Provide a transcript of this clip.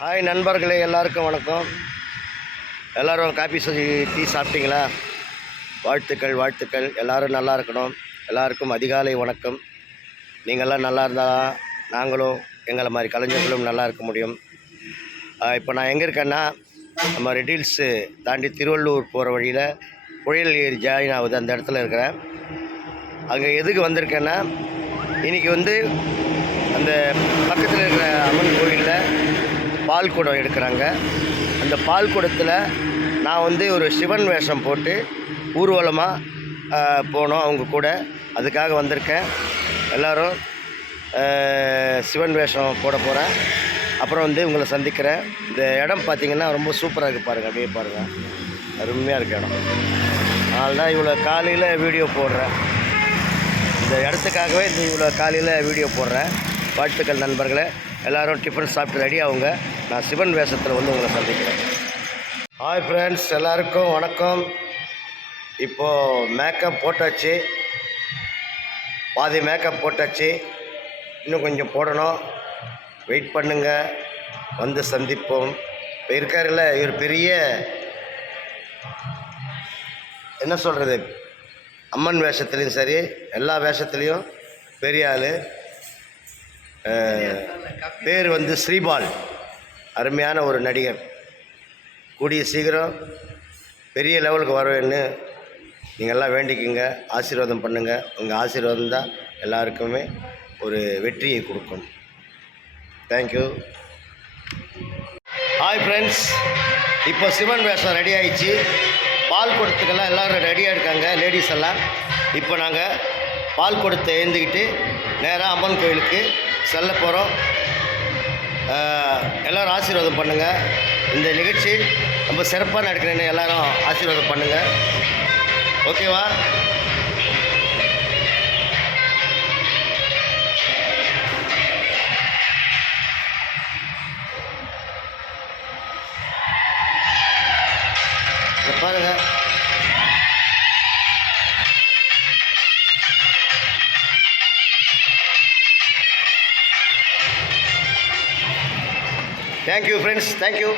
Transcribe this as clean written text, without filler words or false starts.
Hi நண்பர்களே, எல்லாருக்கும் வணக்கம். எல்லோரும் காபி டீ சாப்பிட்டீங்களா? வாழ்த்துக்கள். எல்லோரும் நல்லா இருக்கணும். எல்லாருக்கும் அதிகாலை வணக்கம். நீங்கள்லாம் நல்லா இருந்தால் நாங்களும் எங்களை மாதிரி கலைஞர்களும் நல்லா இருக்க முடியும். இப்போ நான் எங்கே இருக்கேன்னா, நம்ம ரெட்டில்ஸு தாண்டி திருவள்ளூர் போகிற வழியில் புயல் ஏரி ஜாயின் ஆகுது, அந்த இடத்துல இருக்கிறேன். அங்கே எதுக்கு வந்திருக்கேன்னா, இன்றைக்கி அந்த பக்கத்தில் இருக்கிற அம்மன் கோயிலில் பால் குடம் எடுக்கிறாங்க. அந்த பால் குடத்தில் நான் ஒரு சிவன் வேஷம் போட்டு ஊர்வலமாக போனோம் அவங்க கூட. அதுக்காக வந்திருக்கேன். எல்லோரும் சிவன் வேஷம் போட போகிறேன். அப்புறம் உங்களை சந்திக்கிறேன். இந்த இடம் பார்த்திங்கன்னா ரொம்ப சூப்பராக இருக்குது பாருங்கள். அப்படியே பாருங்கள், அருமையாக இருக்குது இடம். அதனால தான் இவ்வளோ காலையில் வீடியோ போடுறேன். இந்த இடத்துக்காகவே இவ்வளோ காலையில் வீடியோ போடுறேன். வாழ்த்துக்கள் நண்பர்களே. எல்லோரும் டிஃபன் சாப்பிட்டு ரெடி ஆகுங்க. நான் சிவன் வேஷத்தில் உங்களை சந்திக்கிறேன். ஹாய் ஃப்ரெண்ட்ஸ், எல்லாருக்கும் வணக்கம். இப்போது மேக்கப் போட்டாச்சு, பாதி மேக்கப் போட்டாச்சு. இன்னும் கொஞ்சம் போடணும். வெயிட் பண்ணுங்க, வந்து சந்திப்போம். இப்போ இருக்காருல்ல, இவர் பெரிய என்ன சொல்கிறது, அம்மன் வேஷத்துலேயும் சரி, எல்லா வேஷத்துலேயும் பெரிய ஆள். பேர் ஸ்ரீபால். அருமையான ஒரு நடிகர். கூடிய சீக்கிரம் பெரிய லெவலுக்கு வருவேன்னு நீங்கள்லாம் வேண்டிக்குங்க, ஆசீர்வாதம் பண்ணுங்கள். உங்கள் ஆசீர்வாதம் தான் எல்லாருக்குமே ஒரு வெற்றியை கொடுக்கும். தேங்க்யூ. ஹாய் ஃப்ரெண்ட்ஸ், இப்போ சிவன் வேஷம் ரெடி ஆகிடுச்சு. பால் குடத்துக்கெல்லாம் எல்லோரும் ரெடியாக இருக்காங்க, லேடிஸ் எல்லாம். இப்போ நாங்கள் பால் குடத்தை ஏந்திக்கிட்டு நேராக அம்மன் கோயிலுக்கு செல்ல போகிறோம். எல்லோரும் ஆசீர்வாதம் பண்ணுங்கள். இந்த நிகழ்ச்சி ரொம்ப சிறப்பாக நடக்கிறேன்னு எல்லோரும் ஆசீர்வாதம் பண்ணுங்கள். ஓகேவா? பாருங்கள், தேங்க்யூ ஃப்ரெண்ட்ஸ், தேங்க்யூ.